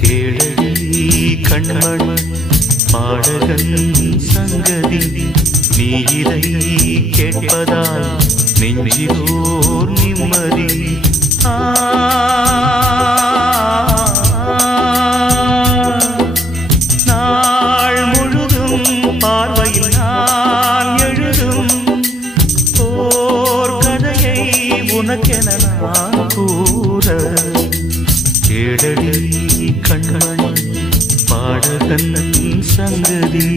கேளடி கண்மணி பாடகன் சங்கதி நீ இதை கேட்பதால் நெஞ்சிலோர் நிம்மதி. நாள் முழுதும் பார்வையில் நான் எழுதும் ஓர் கதையை உனக்கென நான் கூற. கேளடி கண்மணி பாடகன் சங்கதி.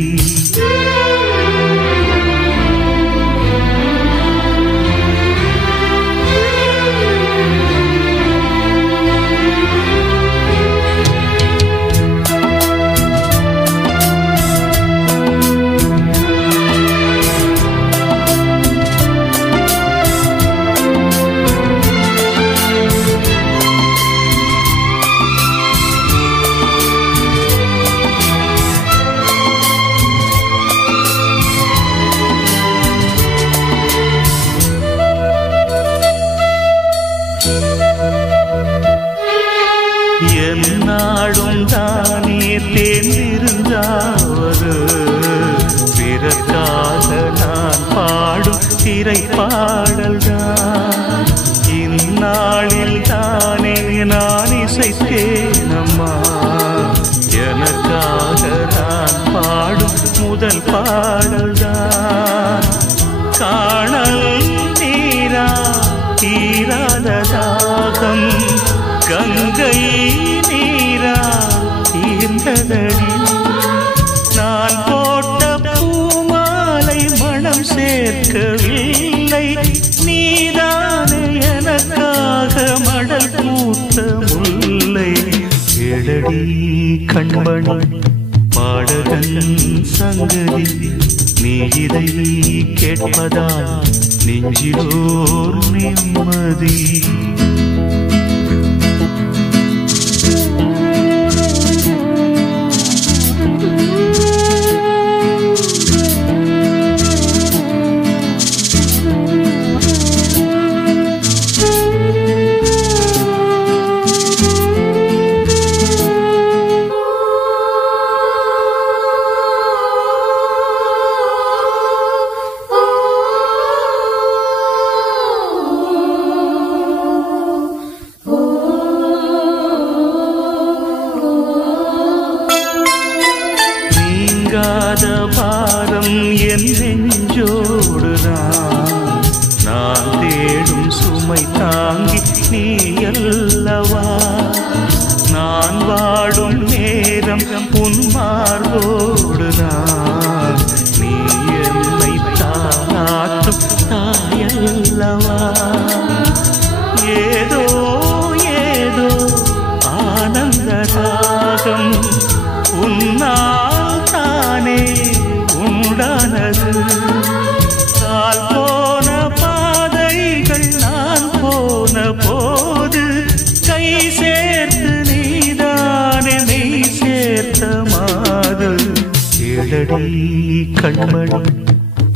என்னாடும் தானே தேர்ந்திருந்தாவது பிறக்காக நான் பாடும் திரைப்பாடல்தான். இந்நாளில் தானே நான் இசைத்தேனம்மா எனக்காக நான் பாடும் முதல் பாடல்தான். காணல் நீரா தீராத தாகம் கங்கை நீரா தீர்ந்ததடி. நான் போட்ட பூமாலை மனம் சேர்க்கவில்லை நீதானே எனக்காக மடல் பூத்த முல்லை. கேளடி கண்மணி பாடகன் சங்கதி நீ இதை கேட்பதால் நெஞ்சிலோர் நிம்மதி. பாரம் என் நெஞ்சோடுதான் நான் தேடும் சுமை தாங்கி நீ அல்லவா. நான் வாடும் நேரம் உன் மார்போடுதான் நீ என்னை தாளாட்டும் தாயல்லவா. ஏதோ ஏதோ ஆனந்த ராகம் உன்னால் தானே உண்டானது. கால் போன பாதைகள் நான் போன போது கை சேர்த்து நீதானே மெய் சேர்த்த மாது. கேளடி கண்மணி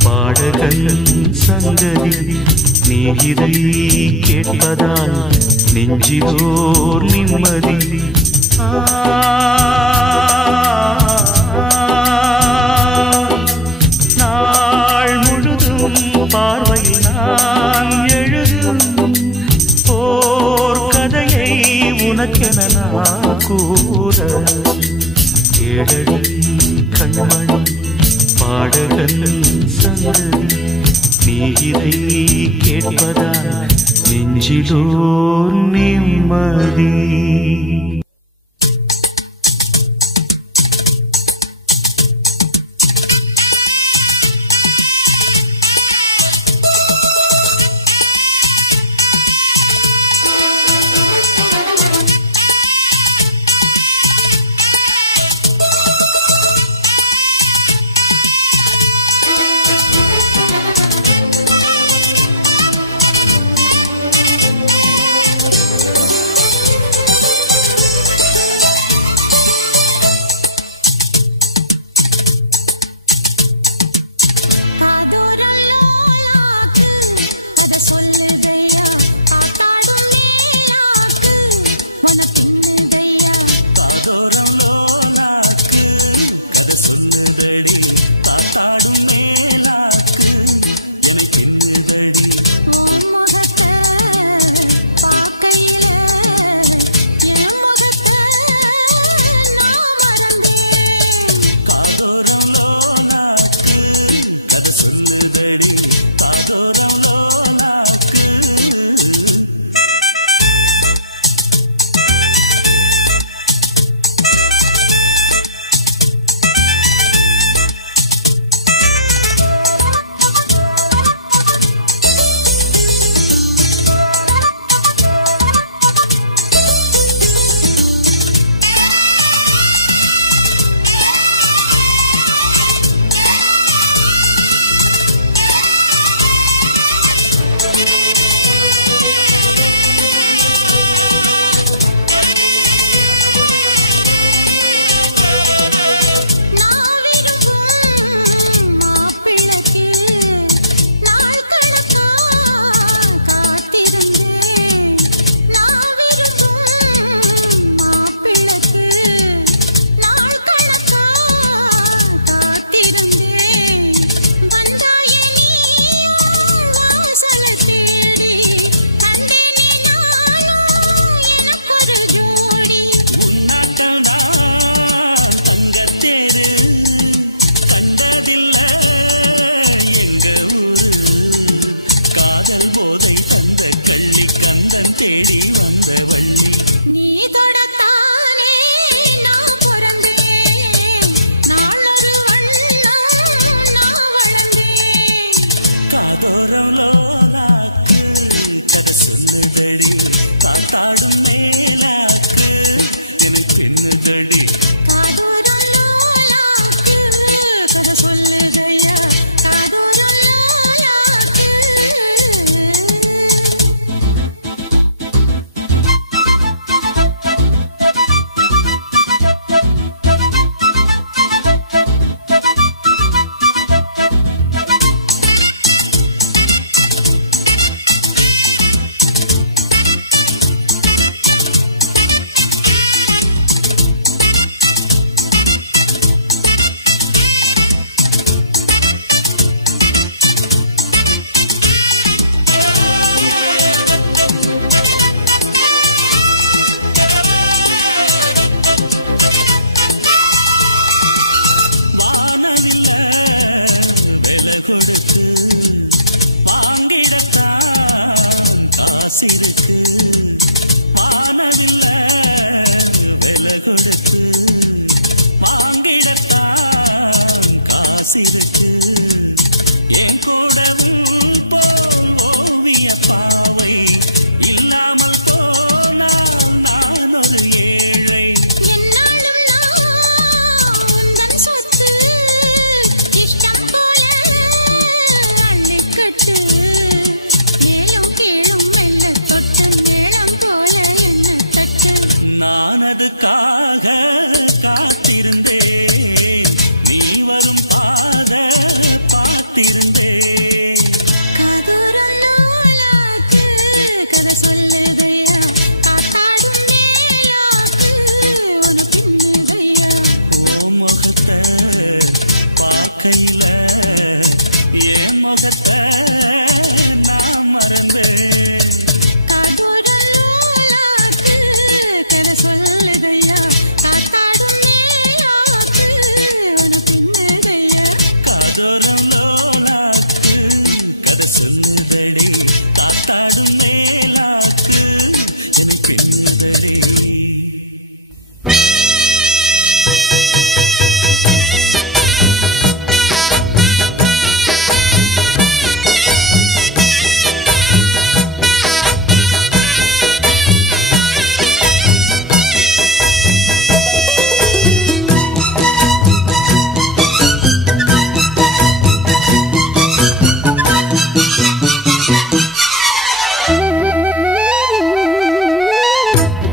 பாடகன் சங்கதி நீ இதை கேட்பதால் நெஞ்சிலோர் நிம்மதி. நாள் முழுதும் பார்வையில் நான் எழுதும் ஓர் கதையை உனக்கென நான் கூற. கேளடி கண்மணி பாடகன் சங்கதி நீ இதை கேட்பதால் நெஞ்சிலோர் நிம்மதி.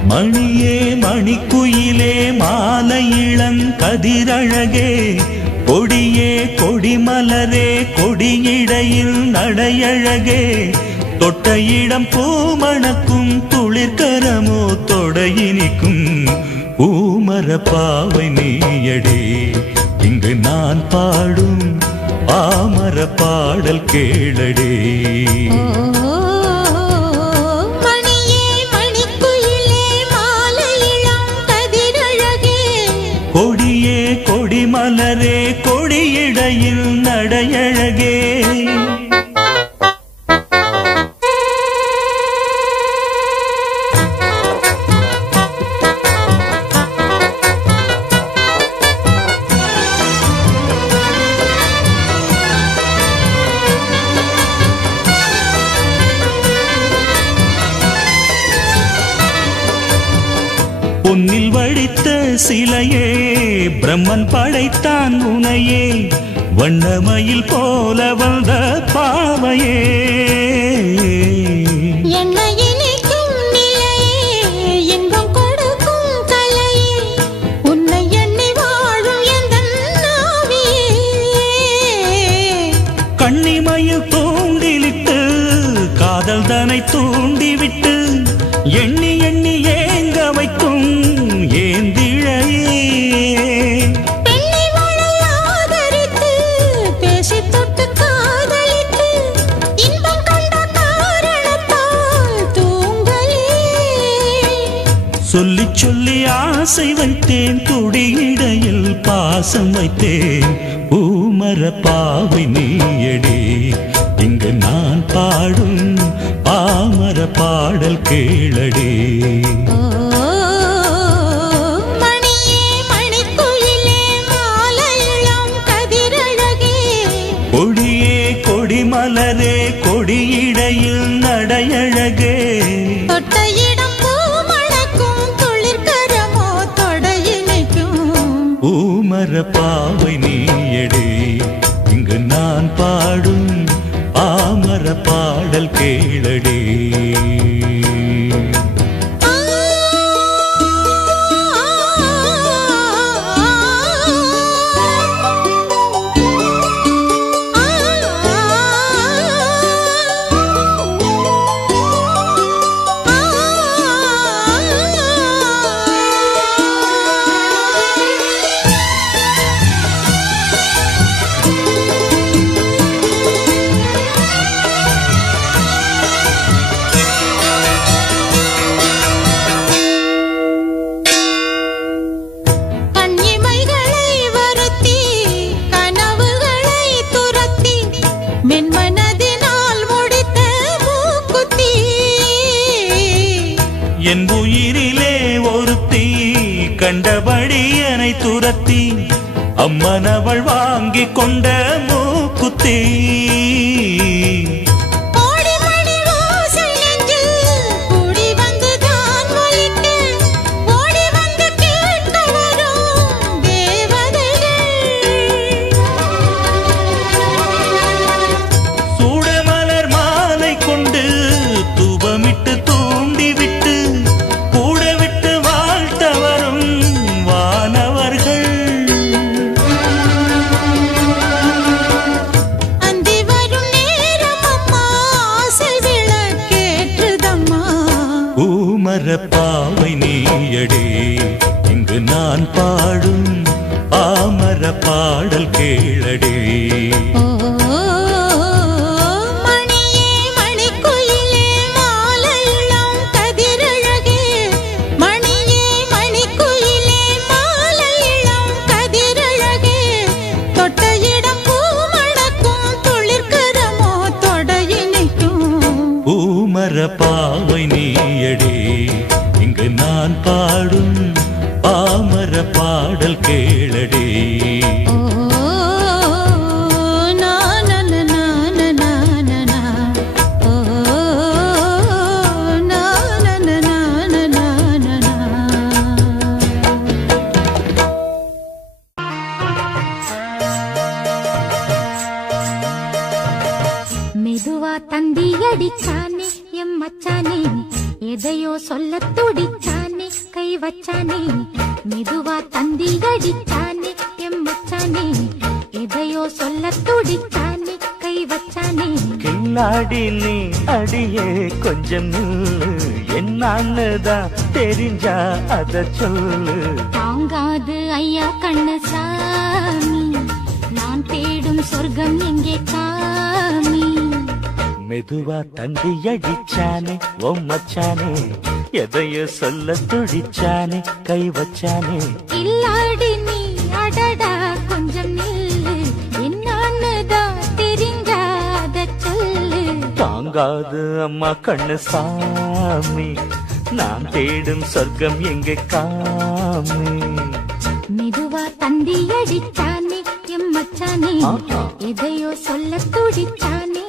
மணியே மணிக்குயிலே மாலை இளங்கதிரழகே கொடியே கொடிமலரே கொடியிடையில் நடையழகே தொட்ட இடம் பூமணக்கும் துளிர்கரமோ தொடையினிக்கும் பூமர பாவை நீயடே இங்கு நான் பாடும் பாமர பாடல் கேளடே. கொடியே கொடிமலரே கொடியிடையில் நடையழகே பொன்னில் வடித்த சிலையே பிரம்மன் படைத்தான் உனையே வண்ணமயில் போல வந்த பாவையே கண்ணிமயில் தூண்டிலிட்டு காதல் தனை தூண்டிவிட்டு எண்ணி எண்ணி ஏங்க வைக்கும் ஏந்திழையே சொல்லி சொல்லி ஆசை வைத்தேன் துடியிடையில் பாசம் வைத்தேன் பூமர பாவை நீயடே இங்கு நான் பாடும் பாமர பாடல் கேளடே. கொடியே கொடிமலரே கொடியிடையில் நடையழகே பூமர பாவை நீயடே இங்கு நான் பாடும் பாமர பாடல் கேளடே. என் உயிரிலே ஒருத்தி கண்டபடி என்னை துரத்தி அம்மனவள் வாங்கி கொண்ட மூக்குத்தி தூபமிட்டு தூண்டி விட்டு கூட விட்டு வாழ்த்தவரோ நீயடே இங்கு நான் பாடும் பாமர பாடல் கேளடே. பாவை நீயடே இங்கு நான் பாடும் பாமர பாடல் கேளடே. மெதுவா தந்தி அடிச்சானே எம் மச்சானே, எதையோ சொல்ல துடிச்சானே கை வச்சானே. மெதுவா தந்தி அடிச்சானே எம் மச்சானே, எதையோ சொல்ல துடிச்சானே கை வச்சானே. கில்லாடி நீ அடியே கொஞ்சம் நில்லு, என்னன்னுதான் தெரிஞ்சா அத சொல்லு. தாங்காது ஐயா கண்ணு சாமி, நான் தேடும் சொர்க்கம் எங்கே காமி. மெதுவா தந்தி அடிச்சானே ஓ மச்சானே, எதையோ சொல்ல துடிச்சானே கை வச்சானே. இல்லாடி நீ அடடா கொஞ்சம் நில்லு, என்னன்னுதான் தெரிஞ்சாத சொல்லு. தாங்காது அம்மா கண்ணு சாமி, நான் தேடும் சொர்க்கம் எங்கே காமி. மெதுவா தந்தி அடிச்சானே எம் மச்சானே, எதையோ சொல்ல துடிச்சானே.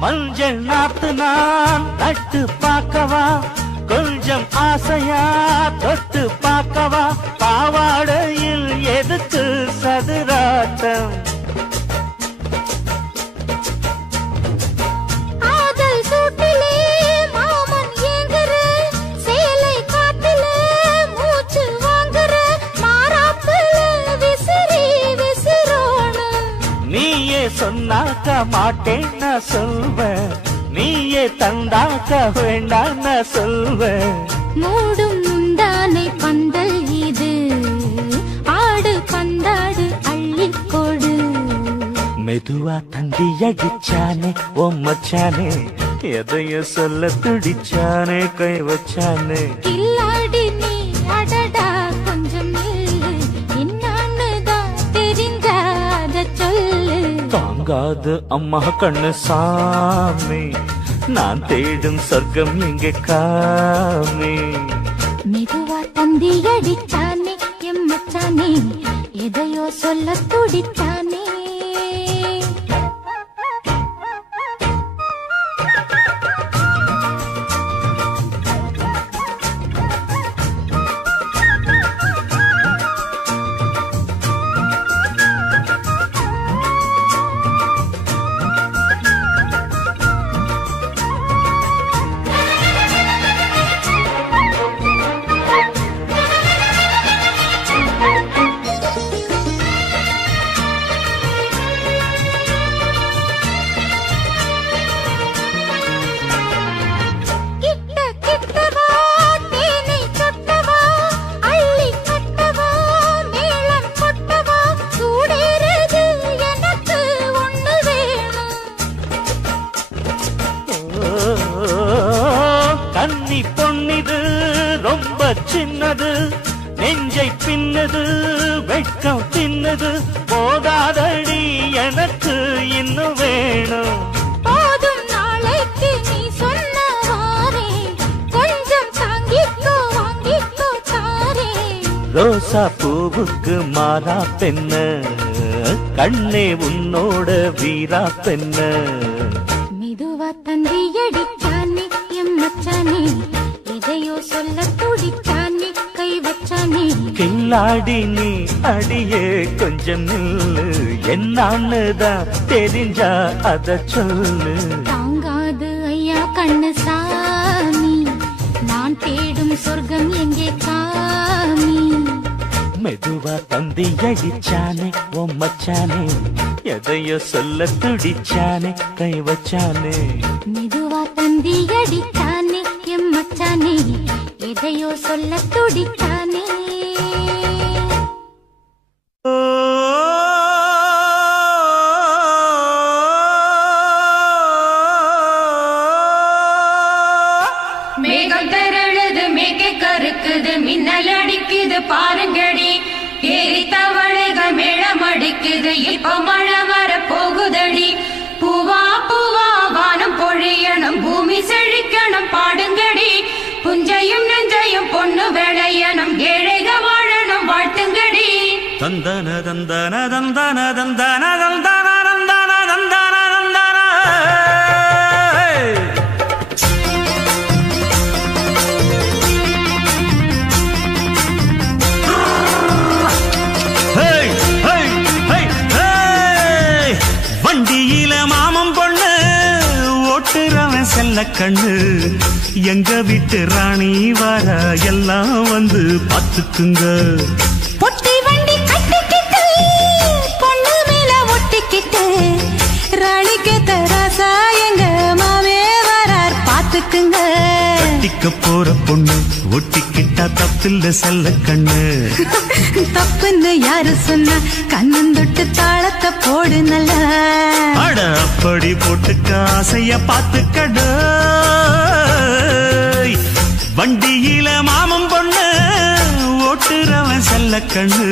மஞ்சள் நாத்து நான் நட்டு பார்க்கவா, கொஞ்சம் ஆசையா தொட்டு பார்க்கவா. பாவாடையில் எதுக்கு சதுராட்டம், ஆதல் சூட்டிலே மாமன் ஏங்குற, சேலை காட்டிலே மூச்சு வாங்குற, மாறாப்புல விசிறி விசிறோணும். நீயே சொன்னாக்க மாட்டேன் நான் சொல்வேன், நீயே தந்தாக்க வேண்டாம் நான் சொல்வேன். மூடும் முந்தானை பந்தல் இது, ஆடு பந்தாடு அள்ளிக்கொடு. மெதுவா தந்தி அடிச்சானே ஓ மச்சானே, எதையோ சொல்ல துடிச்சானே கை வச்சானே. கில்லாடி நீ அடடா கொஞ்சம் நில்லு, என்னன்னுதான் தெரிஞ்சாத சொல்லு. தாங்காது அம்மா கண்ணு சாமி, நான் தேடும் சொர்க்கம் எங்கே காமி. மெதுவா தந்தி அடிச்சானே எம் மச்சானே, எதையோ சொல்ல துடிச்சானே. கன்னி பொன்னிது ரொம்ப சின்னது, நெஞ்சை பின்னது வெட்கம் தின்னது. போதாதடி எனக்கு இன்னும் வேணும். போதும் நாளைக்கு நீ சொன்னவாரே, கொஞ்சம் தாங்கிக்கோ வாங்கிக்கோ தாரே. ரோசா பூவுக்கு மாறா பெண்ண, கண்ணே உன்னோட வீரா பெண்ண. மெதுவா தந்தி அடிச்சானே எம் கில்லாடி நீ அடியே கொஞ்சம் நில்லு என்னான்னுதான் தெரிஞ்சா அத சொல்லு. தாங்காது ஐயா கண்ணு சாமி நான் தேடும் சொர்க்கம் எங்கே காமி. மெதுவா தந்தி அடிச்சானே மச்சானே எதையோ சொல்ல துடிச்சானே கை வச்சானே. மெதுவா தந்தி அடிச்சானே எம் மச்சானே எதையோ சொல்ல துடிச்சானே. மேகம் தரழுது மேகை கருக்குது மின்னல் அடிக்குது பாருங்கடி ஏறி தவளைகள் மேளம் அடிக்குது இப்ப மழை வர போகுதடி. பூவா பூவா வானம் பொழியணும் பூமி செழிக்கணும் பாடுங்கடி. புஞ்சையும் நெஞ்சையும் பொண்ணு விளையணும் ஏழைக வாழணும் வாழ்த்துங்கடி. தந்தன தந்தன தந்தன தந்தன தந்தன தந்தன தந்தன தந்தன. வண்டியில மாமம் பொண்ணு ஓட்டுறவன் செல்ல கண்ணு எங்க வீட்டு ராணி வர எல்லாம் வந்து பாத்துக்குங்க. பொட்டி வண்டி கட்டிக்கிட்டு பொண்ணு மேல ஒட்டிக்கிட்டு ராணிக்கு தராசா எங்க மாமே வரார் பாத்துக்குங்க. கட்டிக்க போற பொண்ணு ஒட்டிக்கிட்டா தப்பில்ல செல்ல கண்ணு. தப்புன்னு யாரு சொன்னா கண்ணந்தொட்டு தாளத்தை போடு நல்லா. அட அப்படி போட்டுக்க ஆசைய பாத்துக்கடு. வண்டியில மாமம் பொண்ணு ஓட்டுறவன் செல்ல கண்ணு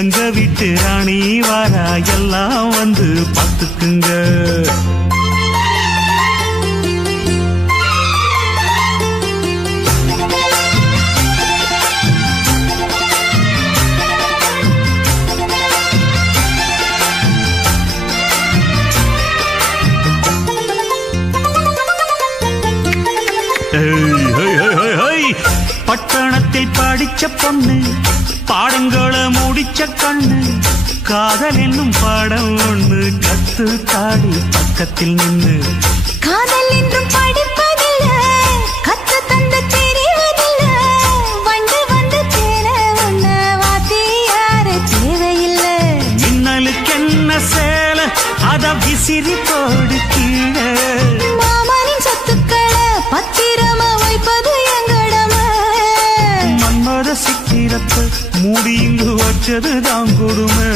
எங்க வீட்டு ராணி வாரா எல்லாம் வந்து பாத்துக்குங்க. பட்டணத்தில் படிச்ச பொண்ணு பாடங்களை முடிச்ச கண்ணு காதல் என்னும் பாடம் ஒண்ணு கத்து தாடி பக்கத்தில் நின்னு. காதல் என்றும் படிப்பதில்ல கத்து தந்து தெரிவதில்ல வந்து வந்து தேர ஒன்ன வாத்தி யாரு தேவையில்லை. மின்னலுக்கு என்ன சேல அத விசிறி போடு கீழே. மாமனின் சொத்துக்களை பத்திரமா வைப்பது எங்கடமை. மன்மத சித்திரத்தை மூடி இங்கு வச்சதுதான் கொடுமை.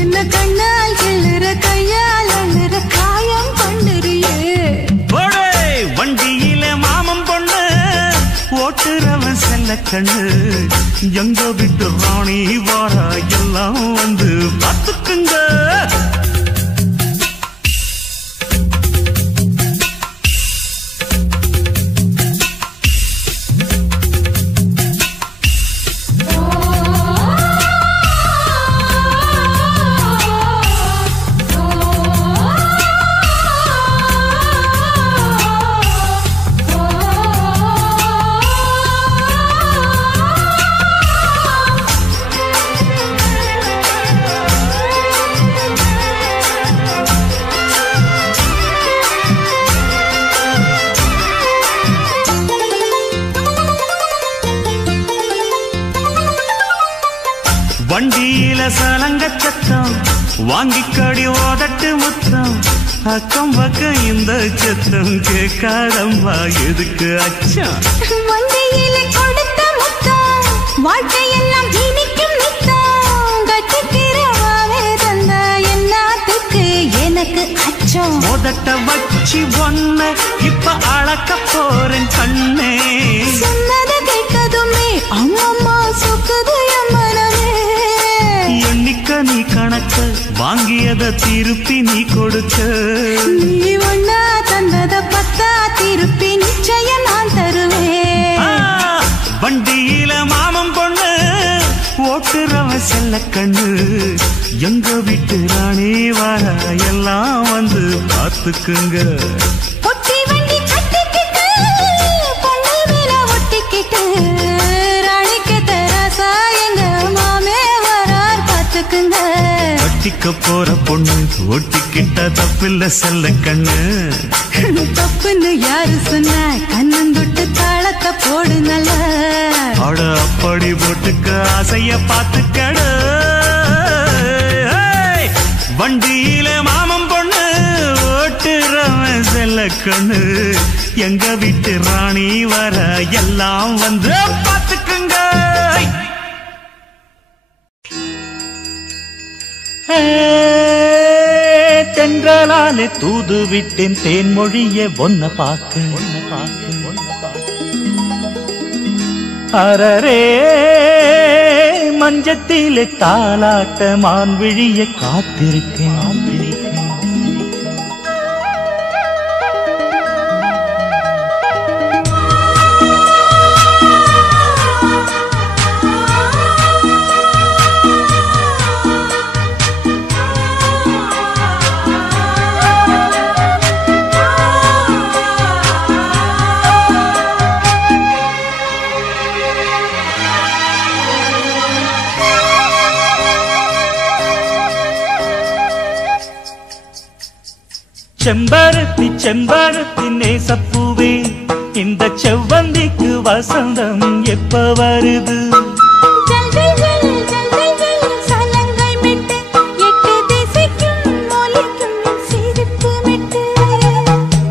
என்ன கண்ணால் கிள்ளுற கையால் அள்ளுற காயம் பண்ணுறியே. வண்டியில மாமம் பொண்ணு ஓட்டுறவன் செல்ல கண்ணு எங்க விட்டு ராணி வாரா எல்லாம் வந்து பாத்துக்குங்க. வண்டியில சலங்க சத்தம் வாங்கிக்கடி ஓதட்டு முத்தம் அக்கம் பக்கம் இந்த சத்தம் கேட்காதம்பா எதுக்கு அச்சம். வண்டியில கொடுத்த முத்தம் வாழ்க்கையெல்லாம் இனிக்கும் நித்தம் கட்டிக்கிறவாவே தந்த எல்லாத்துக்கு எனக்கு அச்சம். முதட்ட வச்சு ஒன்ன இப்ப அளக்க போறேன் கண்ணே. சொன்னதை கேட்டதுமே அம்மம்மா சொக்குது எம்மனமே. எண்ணிக்க நீ கணக்க வாங்கியத திருப்பி நீ கொடுக்க. நீ ஒன்னா தந்தத பத்தா திருப்பி நிச்சயம் நான் தருவேன். வண்டியில மாமம் பொண்ணு ஓட்டுறவன் செல்ல கண்ணு எங்க வீட்டு ராணி வார எல்லாம் வந்து பாத்துக்குங்க. பொட்டி வண்டி கட்டிக்கிட்டு பொண்ணு மேல ஒட்டிக்கிட்டு ராணிக்கு தராசா எங்க படிக்க போற பொண்ணு ஒட்டிக்கிட்ட தப்பில்ல செல்ல கண்ணு. தப்புன்னு யாரு சொன்ன கண்ணந்தொட்டு தாளத்தை போடு நல்ல. அட அப்படி போட்டுக்க ஆசைய பார்த்துக்கடு. வண்டியில மாமன் பொண்ணு ஓட்டுறவன் செல்ல கண்ணு. எங்க வீட்டு ராணி வர எல்லாம் வந்து பார்த்துக்குங்க. தென்றலாலே தூது விட்டேன் தேன்மொழிய ஒன்ன பார்க்க. அரரே மஞ்சத்திலே தாலாட்ட மான் விழிய காத்திருக்கேன். செம்பருத்தி செம்பருத்தி நேசப்பூவே இந்த செவ்வந்திக்கு வசந்தம் எப்ப வருது?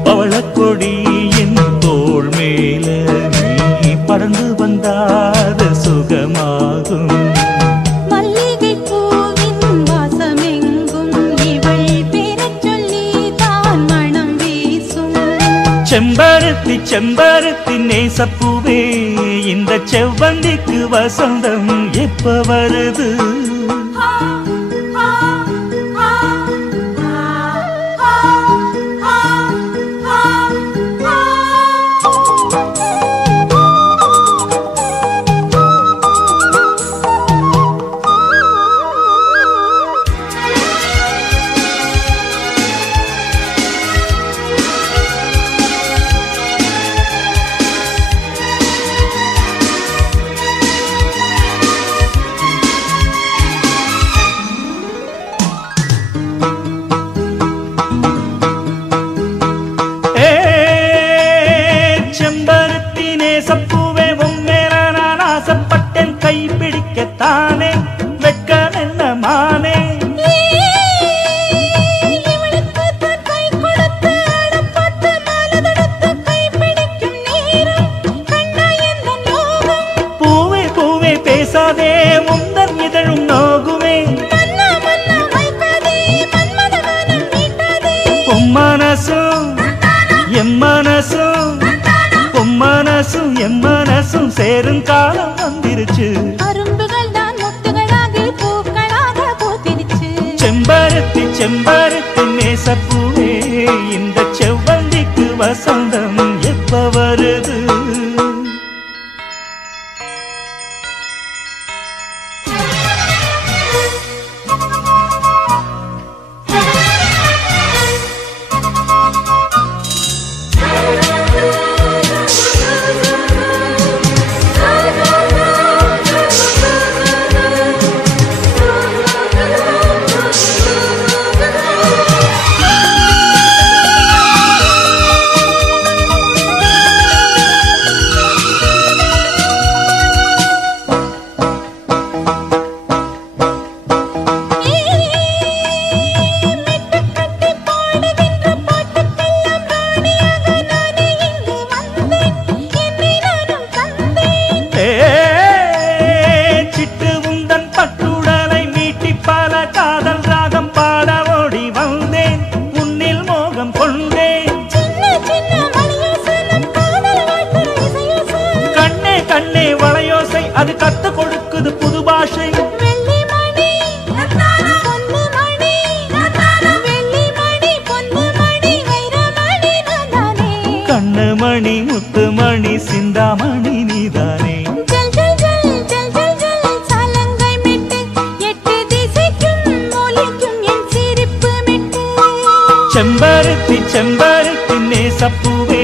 பவளக்கொடி என் தோள் மேல நீ பறந்து வந்தாத சுகமாகும். செம்பருத்தி செம்பருத்தி நேசப்பூவே இந்த செவ்வந்திக்கு வசந்தம் எப்ப வருது? தானே வெட்கம் என்ன மானே? பூவே பூவே பேசாதே முந்தன் இதழும் நோகுமே. உம்மனசும் எம்மனசும் உம்மனசும் எம்மனசும் சேரும் காலம் வந்துருச்சு. செம்பருத்தி செம்பருத்தி நேசப்பூவே இந்த செவ்வந்திக்கு வசந்தம் எப்ப வருது? அது கத்து கொடுக்குது புது பாஷை. கண்ணுமணி முத்துமணி சிந்தாமணி நீதானே. செம்பருத்தி செம்பருத்தி நேசப்பூவே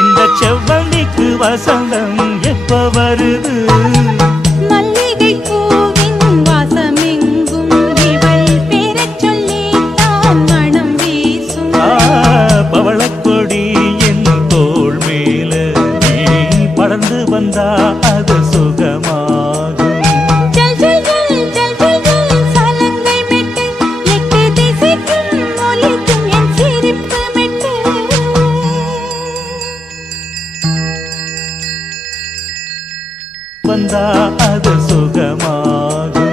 இந்த செவ்வந்திக்கு வசந்தம் எப்ப வருது? மல்லிகை பூவின் வாசமெங்கும் இவள் பேரச் வந்தா அது சுகமாகும்.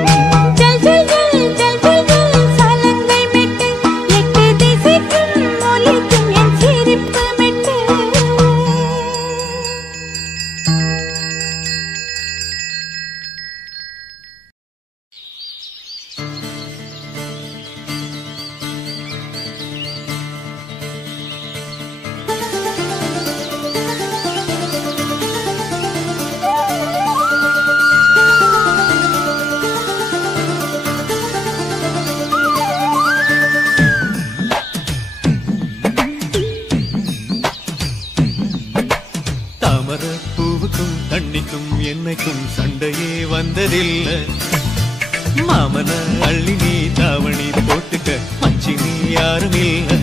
என்னைக்கும் சண்டையே வந்ததில்லை. மாமன அள்ளி நீ தாவணி போட்டுக்க மச்சி நீ யாரும் இல்லை.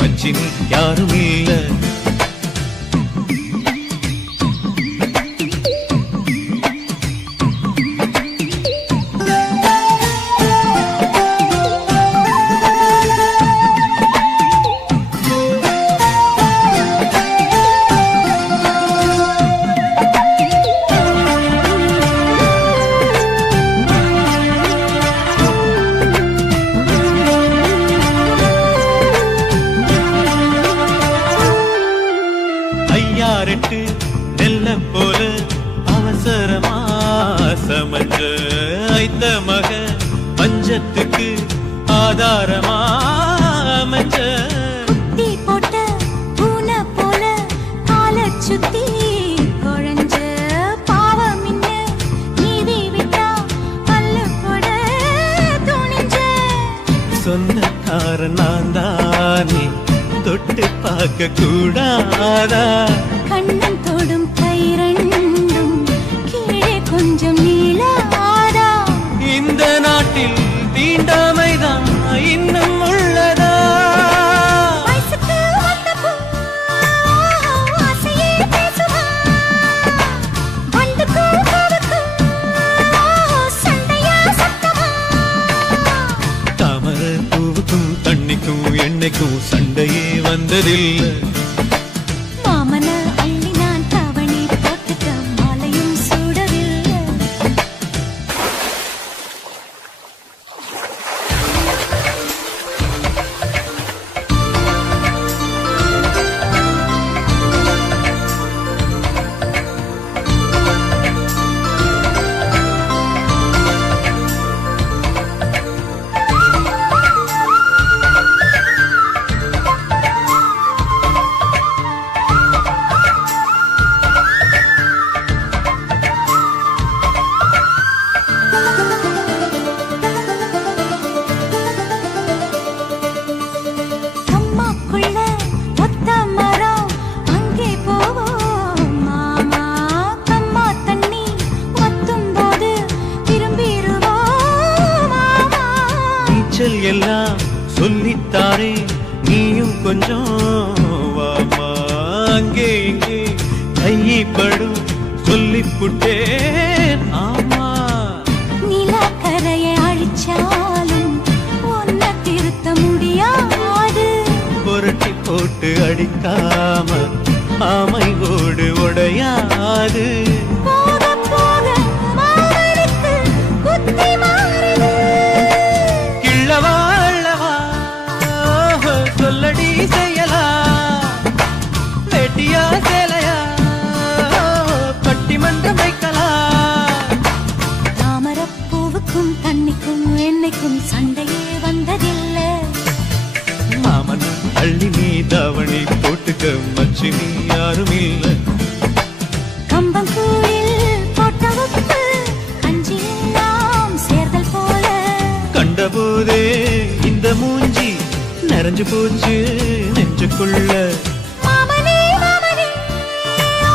மச்சினி யாரும் இல்லை. நெல்ல போல அவசரமா சமஞ்ச ஐத்த மக பஞ்சத்துக்கு ஆதாரமா அமைஞ்ச போட்ட பூனை போல கால சுத்தி குழஞ்ச பாவம் நீதி விட்டா பல்லு போட துணிஞ்ச சொந்தக்காரன் நான் தானே தொட்டு பார்க்க கூடாதா. கண்ணன் தொடும் கை ரெண்டும் கீழே கொஞ்சம் நீளாதா. இந்த நாட்டில் தீண்டாமைதான் இன்னும் உள்ளதா. வயசுக்கு வந்த பூ ஆசையே பேசுவா. வந்துக்கும் போவுக்கும் சண்டையா சத்தமா. தாமரை பூவுக்கும் தண்ணிக்கும் எண்ணெய்க்கும் சண்டையே வந்ததில்லை. மாமன அள்ளி நான் தாவணி போட்டுக்க மாலையும் சூடவில்லை. எல்லாம் சொல்லித்தாரே நீயும் கொஞ்சம் வாமா. அங்கே இங்கே கைப்படும் சொல்லிப்புட்டேன். ஆமா நிலக்கரையை அழிச்சாலும் ஒன்ன திருத்த முடியாது. புரட்டி போட்டு அடிக்காம ஆமை ஓடு உடையாது. போக போக மாவருக்கு குத்தி மாறுது. கிள்ளவா அள்ளவா சொல்லடி செய்யலா. வெட்டியா சேலையா பட்டிமன்றம் வைக்கலாம். தாமரப்பூவுக்கும் தண்ணிக்கும் என்னைக்கும் சண்டையே வந்ததில்லை. மாமன் அள்ளி நீ தாவணி போட்டுக்க மச்சி நீ யாரும் இல்லை. கம்பங்கூழில் போட்ட உப்பு கஞ்சி எல்லாம் சேர்தல் போல. கண்டபோதே இந்த மூஞ்சி நிறைஞ்சு போச்சு நெஞ்சுக்குள்ள. மாமனே மாமனே ஓ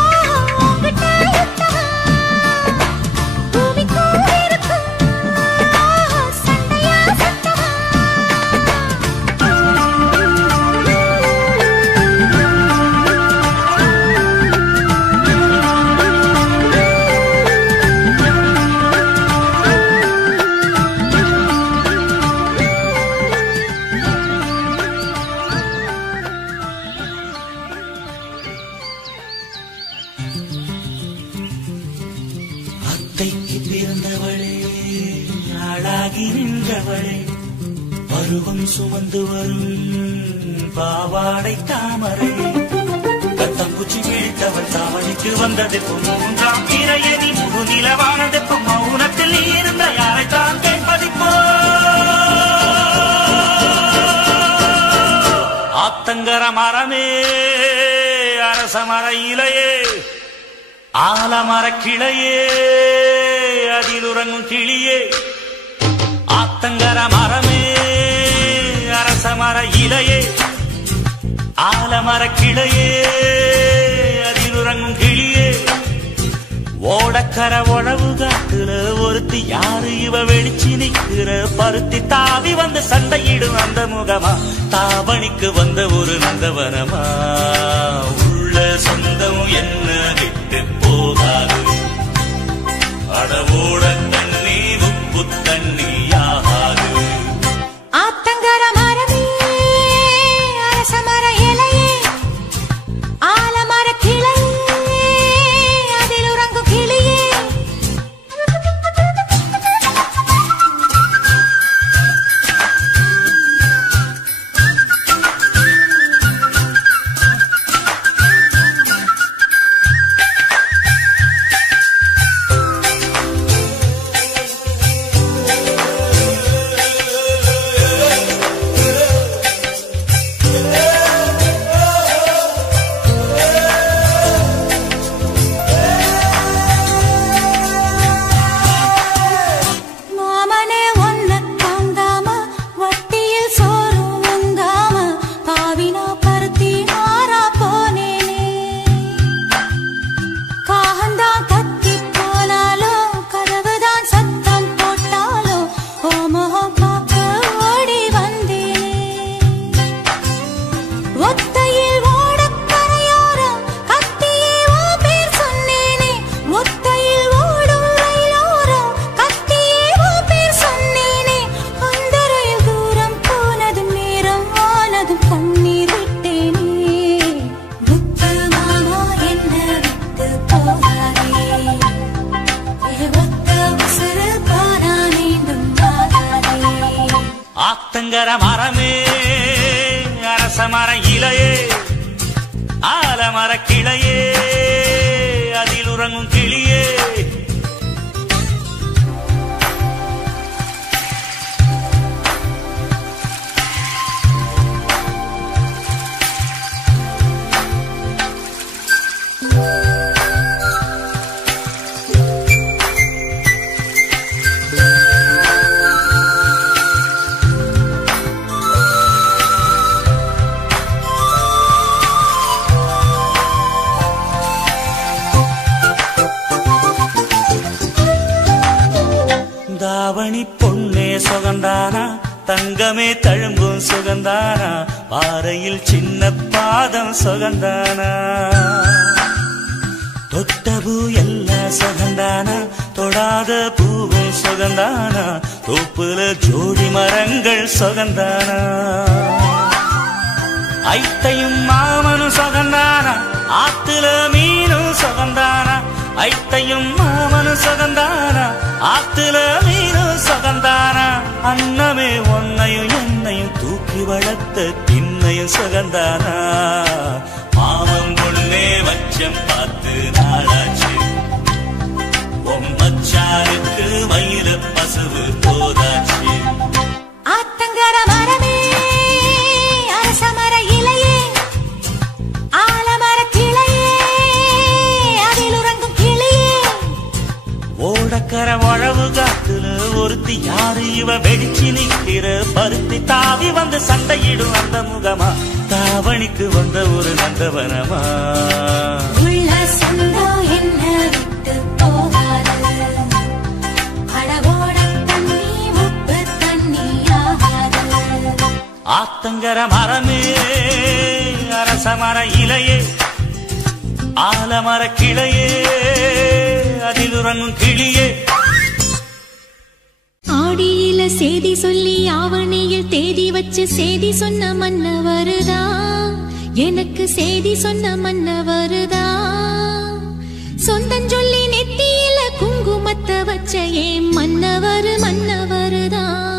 மெத்தைக்கு பிறந்தவளே ஆளாகி நின்றவளே பருவம் சுமந்து வரும் பாவாடை தாமரை கத்தம்பூச்சி கிழித்தவள் தாவணிக்கு வந்ததெப்பு மூன்றாம் திரையணி முழு நிலவானதெப்பு மௌனத்தில் இருந்த யாரைத்தான் கேட்பதிப்போ ஆத்தங்கர மரமே அரச மர இலையே ஆலமர கிளையே அதில் உறங்கும் கிளியே ஆத்தங்கர மரமே அரச மர இலையே ஆலமர கிளையே அதில் உறங்கும் கிளியே ஓடக்கர உழவு காட்டுல ஒருத்தி யாரு இவ வெளிச்சு நிக்கிற பருத்தி தாவி வந்து சண்டையிடும் அந்த முகமா தாவணிக்கு வந்த ஒரு நந்தவனமா உள்ள சொந்தம் என்ன விட்டு போகாது அடவோட தண்ணி உப்பு தண்ணி ஆகாது ஆத்தங்கர மரமே அரச மர இலையே ஆலமர கிளையே அதில் உறங்கும் கிளியே ஆத்தங்கர மரமே அரச மர இலையே ஆலமர கிளையே அதில் உறங்கும் கிளியே தாவணி பொன்னே சுகந்தானா தங்கமே தழும்பும் சுகந்தானா பாறையில் சின்ன பாதம் சுகந்தானா தொட்டபூ எல்லாம் சுகந்தானா தொடாத பூவும் சுகந்தானா தோப்புல ஜோடி மரங்கள் சுகந்தானா ஐத்தையும் மாமனும் சுகந்தானா ஆத்துல மீனும் சுகந்தானா ஐத்தையும் மாமனும் சுகந்தானா ஆத்துல மீனும் சுகந்தானா அன்னமே ஒன்னையும் என்னையும் தூக்கி வளர்த்த திண்ணையும் சுகந்தானா மாமன் பொண்ணே வச்சம் பார்த்து நாளாச்சு மச்சாருக்கு மயில பசுவு போதாச்சு ஆத்தங்கர மரமே அரச மர இலையே ஆலமர கிளையே அதில் உறங்கும் கிளியே ஓடக்கர உழவு காத்துல ஒருத்தி யாரு இவ வெடிச்சு நிக்கிற பருத்தி தாவி வந்து சண்டையிடும் அந்த முகமா தாவணிக்கு வந்த ஒரு நந்தவனமா உள்ள சொந்தம் என்ன விட்டு போகாது அடவோட தண்ணி உப்பு தண்ணி ஆகாது ஆத்தங்கர மரமே அரச மர இலையே ஆலமர கிளையே அதில் உறங்கும் கிளியே ஆடியில சேதி சொல்லி ஆவணியில் தேதி வச்சு சேதி சொன்ன மன்ன வருதா எனக்கு சேதி சொன்ன மன்ன வருதா சொந்தம் சொல்லி நெத்தியில குங்கும குங்குமத்தை வச்ச ஏன் மன்னவர் மன்னவருதான்.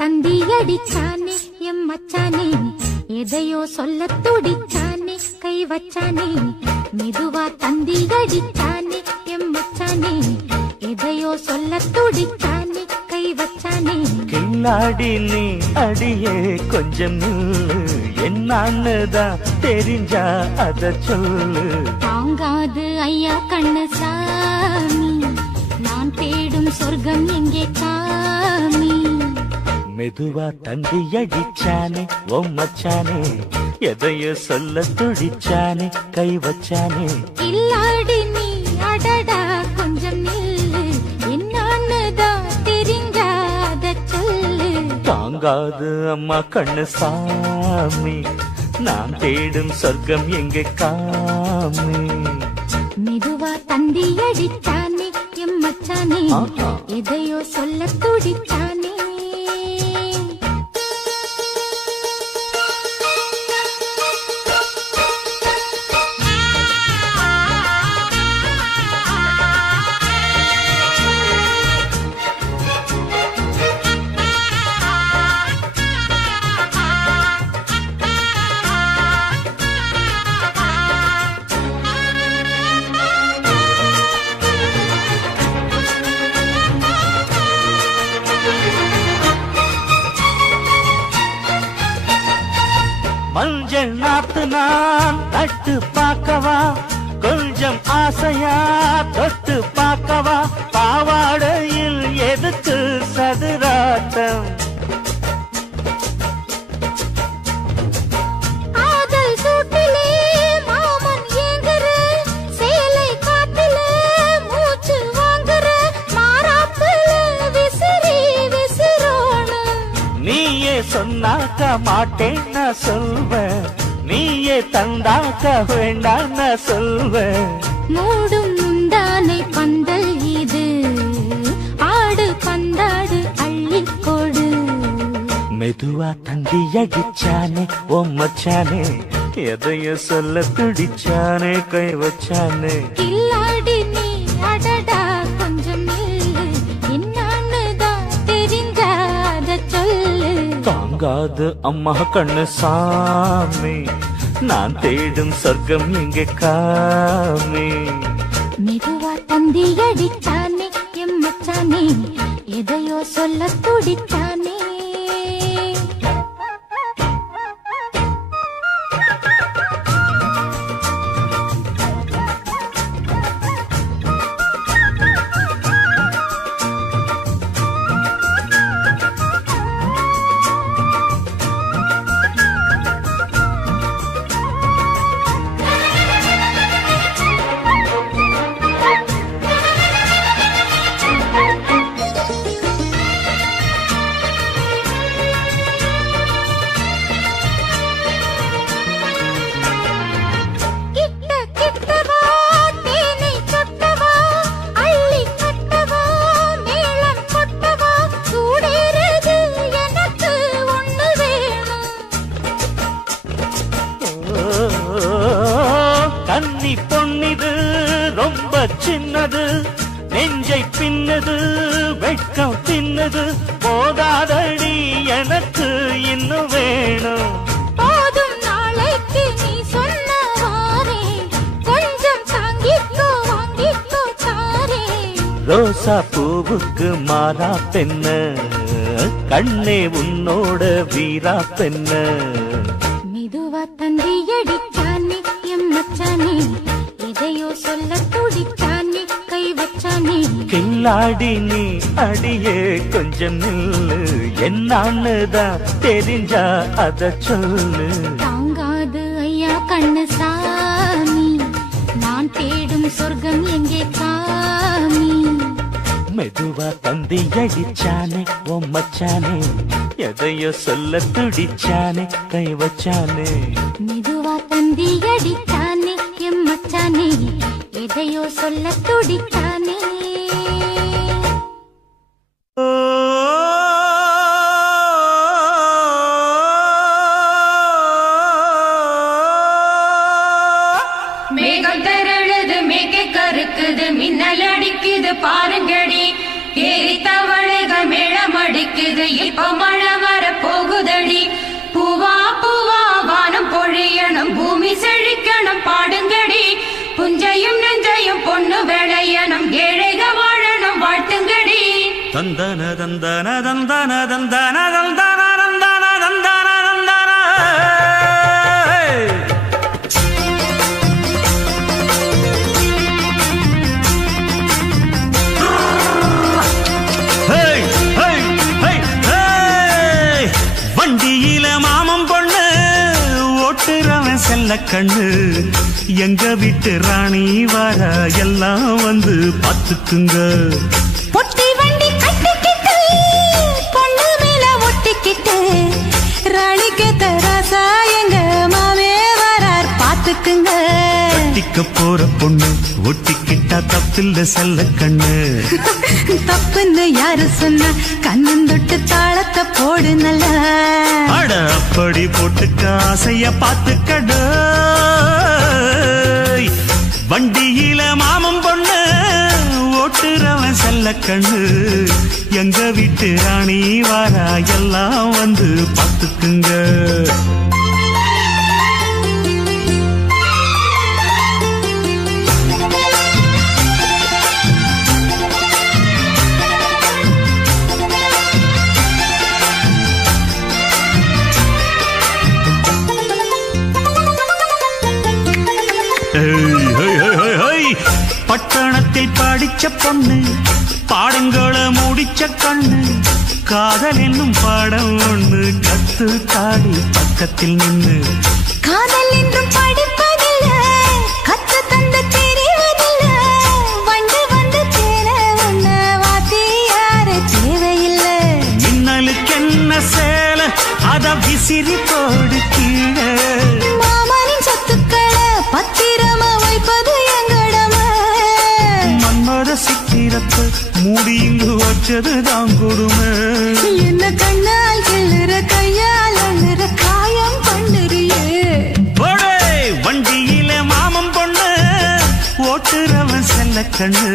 தந்தி அடிச்சானே எம் மச்சானே எதையோ சொல்ல துடிச்சானே கை வச்சானே மெதுவா தந்தி அடிச்சானே எம் மச்சானே எதையோ சொல்ல துடிச்சானே கை வச்சானே கில்லாடி நீ அடியே கொஞ்சம் நில்லு என்னன்னுதான் தெரிஞ்சா அத சொல்லு தாங்காது ஐயா கண்ணு சாமி நான் தேடும் சொர்க்கம் எங்கே காமி மெதுவா தந்தி அடிச்சானே ஓ மச்சானே எதையோ சொல்ல துடிச்சானே கை வச்சானே இல்லாடி நீ அடடா கொஞ்சம் நில்லு என்னன்னுதான் தெரிஞ்சாத சொல்லு தாங்காது அம்மா கண்ணு சாமி நான் தேடும் சொர்க்கம் எங்கே காமி மெதுவா தந்தி அடிச்சானே எம் மச்சானே எதையோ சொல்ல துடிச்சானே மஞ்சள் நாத்து நான் நட்டு பார்க்கவா கொஞ்சம் ஆசையா தொட்டு பார்க்கவா பாவாடையில் எதுக்கு சதுராட்டம் ஆதல் சூட்டிலே மாமன் ஏங்குற சேலை காட்டிலே மூச்சு வாங்குற மாறாப்புல விசிறி விசிறோணும் நீயே சொன்னாக்க மாட்டேன் நான் சொல்வேன் நீயே தந்தாக்க வேண்டாம் நான் சொல்வேன் மூடும் முந்தானை பந்தல் இது ஆடு பந்தாடு அள்ளிக்கொடு மெதுவா தந்தி அடிச்சானே ஓ மச்சானே எதையோ சொல்ல துடிச்சானே கை வச்சானே கில்லாடி நீ அடடா கொஞ்சம் நில்லு என்னன்னுதான் தெரிஞ்சாத சொல்லு தாங்காது அம்மா கண்ணு சாமி நான் தேடும் சொர்க்கம் எங்கே காமி மெதுவா தந்தி அடிச்சானே எம் மச்சானே எதையோ சொல்ல துடிச்சானே கன்னி பொன்னிது ரொம்ப சின்னது நெஞ்சை பின்னது வெட்கம் தின்னது போதாதடி எனக்கு இன்னும் வேணும் போதும் நாளைக்கு நீ சொன்னவாரே கொஞ்சம் தாங்கிக்கோ வாங்கிக்கோ தாரே ரோசா பூவுக்கு மாறா பெண்ண கண்ணே உன்னோட வீரா பெண்ண மெதுவா தந்தி அடிச்சானே எம் மச்சானே எதையோ சொல்ல துடிச்சானே கை வச்சானே கில்லாடி நீ அடியே கொஞ்சம் நில்லு என்னன்னுதான் தெரிஞ்சா அத சொல்லு தாங்காது ஐயா கண்ணு சாமி நான் தேடும் சொர்க்கம் எங்கே காமி மெதுவா தந்தி அடிச்சானே ஓ மச்சானே எதையோ சொல்ல துடிச்சானே கை வச்சானே மெதுவா தந்தி அடிச்சானே எம் மச்சானே எதையோ சொல்ல துடிச்சானே மேகம் திரழுது மேகை கருக்குது மின்னல் அடிக்குது பாருங்கடி ஏறி தவளைகள் மேளம் அடிக்குது இப்ப மழை வர போகுதடி வாழணும் பாடுங்கடி புஞ்சையும் நெஞ்சையும் பொண்ணு வேளையனும் ஏழைக வாழணும் வாழ்த்துங்கடி தந்தன தந்தன தந்தன தந்தன தந்தன தந்தன தந்தன தந்தன வண்டியில மாமன் பொண்ணு ஓட்டுறவன் செல்ல கண்ணு எங்க வீட்டு ராணி வர எல்லாம் வந்து பாத்துக்குங்க பொட்டி வண்டி கட்டிக்கிட்டு பொண்ணு மேல ஒட்டிக்கிட்டு ராணிக்கு தராசா எங்க மாமே வரார் பாத்துக்குங்க கட்டிக்க போற பொண்ணு ஒட்டிக்கிட்டா தப்பில்ல செல்ல கண்ணு தப்புன்னு யாரு சொன்ன கண்ணன் தொட்டு தாளத்தை போடு நல்லா அட அப்படி போட்டுக்க ஆசைய பாத்துக்கட வண்டியில மாமன் பொண்ணு ஓட்டுறவன் செல்ல கண்ணு எங்க வீட்டு ராணி வாரா எல்லாம் வந்து பாத்துக்குங்க பட்டணத்தில் படிச்ச பொண்ணு பாடங்களை முடிச்ச கண்ணு காதல் என்னும் பாடம் ஒண்ணு கத்து தாடி பக்கத்தில் நின்னு காதல் என்றும் படிப்பதில்ல கத்து தந்த தெரிவதில்ல வந்து வந்து தேன உன்ன வாத்தி யாரு தேவையில்லை மின்னலுக்கு என்ன சேல அத விசிறி போடு கீழே மாமனின் சொத்துக்களை பத்திரமா வைப்பது எங்கடமை மன்மத சித்திரத்தை மூடி இங்கு வச்சதுதான் கொடுமை என்ன கண்ணால் கிள்ளுற கையால் அள்ளுற காயம் பண்ணுறியே வண்டியில மாமன் பொண்ணு ஓட்டுறவன் செல்ல கண்ணு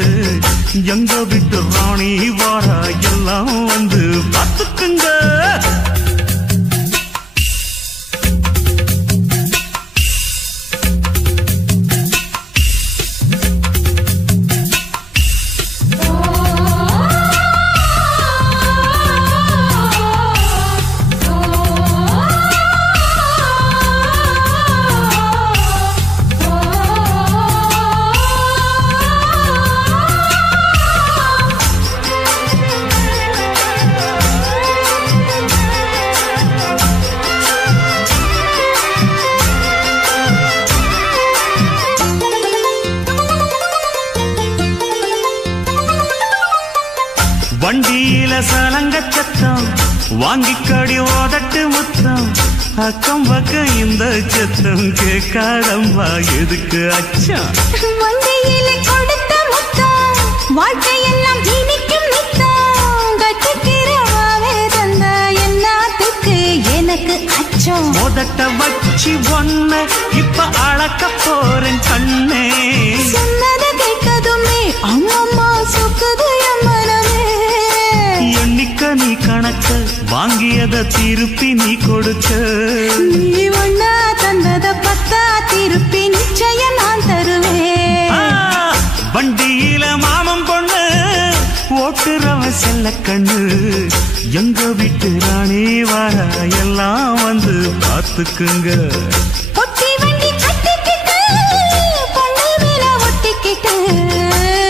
எங்க விட்டு ராணி வாரா எல்லாம் வந்து பார்த்துக்குங்க வண்டியில சலங்க சத்தம் வாங்கிக்கடி ஓதட்டு முத்தம் அக்கம் பக்கம் இந்த சத்தம் கேட்காதம்பா எதுக்கு அச்சம் வண்டியில கொடுத்த முத்தம் வாழ்க்கையெல்லாம் இனிக்கும் நித்தம் கட்டிக்கிறவாவே தந்த எல்லாத்துக்கு எனக்கு அச்சம் ஓதட்ட வச்சு ஒன்ன இப்ப அளக்க போறேன் கண்ணே சொன்னதை கேட்டதுமே அம்மம்மா சொக்குது என் மனமே எண்ணிக்க நீ கணக்க வாங்கியத திருப்பி நீ கொடுக்க நீ ஒன்னா தந்தத பத்தா திருப்பி நிச்சயம் நான் தருவேன் வண்டியில மாமன் பொண்ணு ஓட்டுறவன் செல்ல கண்ணு எங்க வீட்டு ராணி வார எல்லாம் வந்து பார்த்துக்குங்க பொட்டி வண்டி கட்டிக்கிட்டு பொண்ணு மேல ஒட்டிக்கிட்டு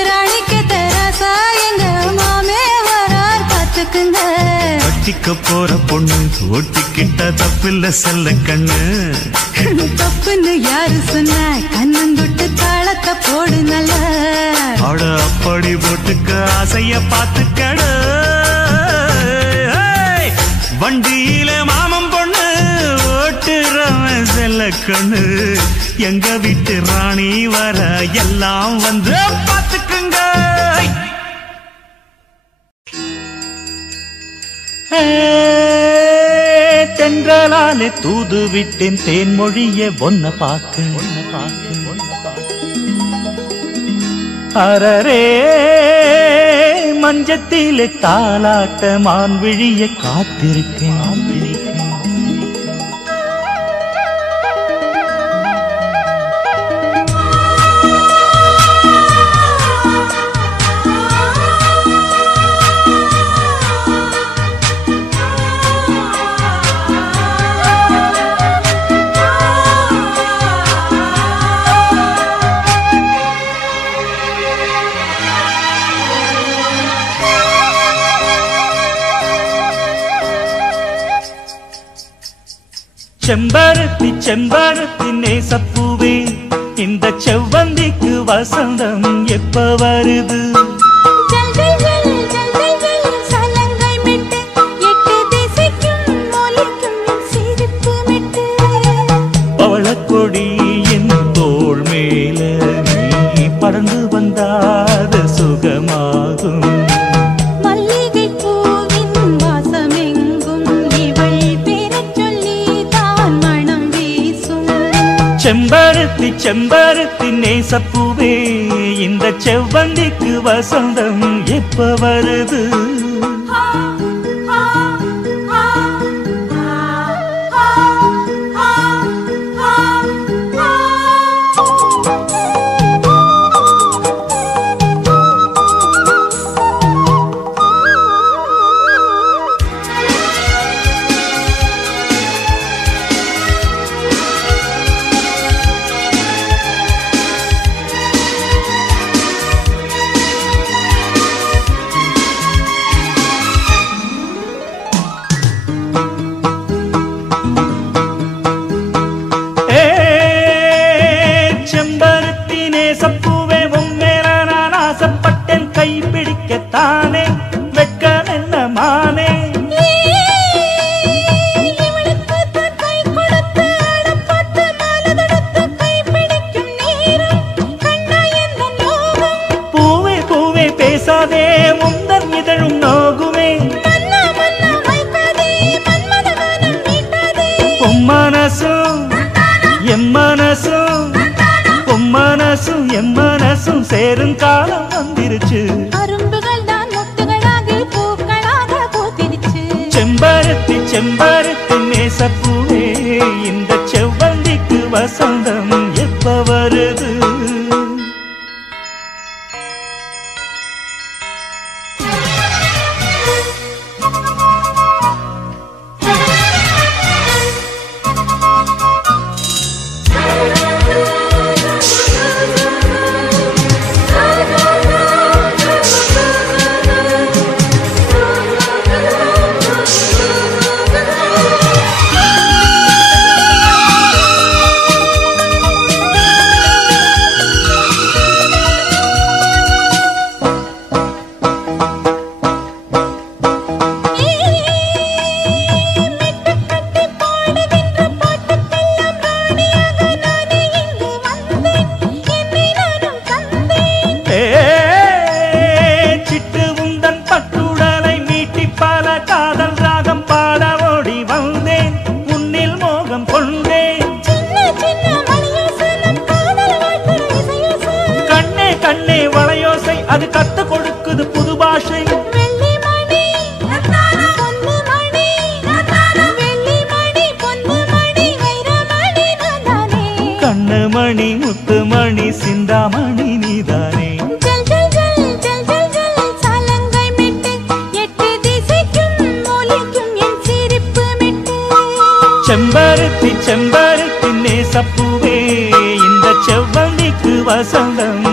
ராணிக்கு தராசா எங்க மாமே வரார் பார்த்துக்குங்க கட்டிக்க போற பொண்ணு ஒட்டிக்கிட்ட தப்பில்ல செல்ல கண்ணு தப்புன்னு யாரு சொன்ன கண்ணன் தொட்டு தாளத்தை போடு நல்லா அட அப்படி போட்டுக்க ஆசைய பார்த்துக்கட வண்டியில மாமன் பொண்ணு ஓட்டுறவன் செல்ல கண்ணு எங்க வீட்டு ராணி வர எல்லாம் வந்து பார்த்துக்குங்க தென்றலாலே தூது விட்டேன் தேன்மொழிய ஒன்ன பார்க்க அரரே மஞ்சத்திலே தாலாட்ட மான் விழிய காத்திருக்கேன் செம்பருத்தி செம்பருத்தி நேசப்பூவே இந்த செவ்வந்திக்கு வசந்தம் எப்ப வருது பவளக்கொடி என் தோள் மேல நீ படர்ந்து வந்தாத சுகமாகும் செம்பருத்தி செம்பருத்தி நேசப்பூவே இந்த செவ்வந்திக்கு வசந்தம் எப்ப வருது தானே வெட்கம் என்ன மானே பூவே பூவே பேசாதே முந்தன் இதழும் நோகுமே பொம்மனசும் எம்மனசும் பொம்மனசும் எம்மனசும் சேரும் காலம் வந்திருச்சு செம்பருத்தி செம்பருத்தி நேசப்பூவே இந்த செவ்வந்திக்கு வசந்தம் எப்ப வருது கண்ணே வளையோசை அது கத்து கொடுக்குது புது பாஷை கண்ணமணி முத்துமணி சிந்தாமணி நீதானே செம்பருத்தி செம்பருத்தி நேசப்பூவே இந்த செவ்வந்திக்கு வசந்தம்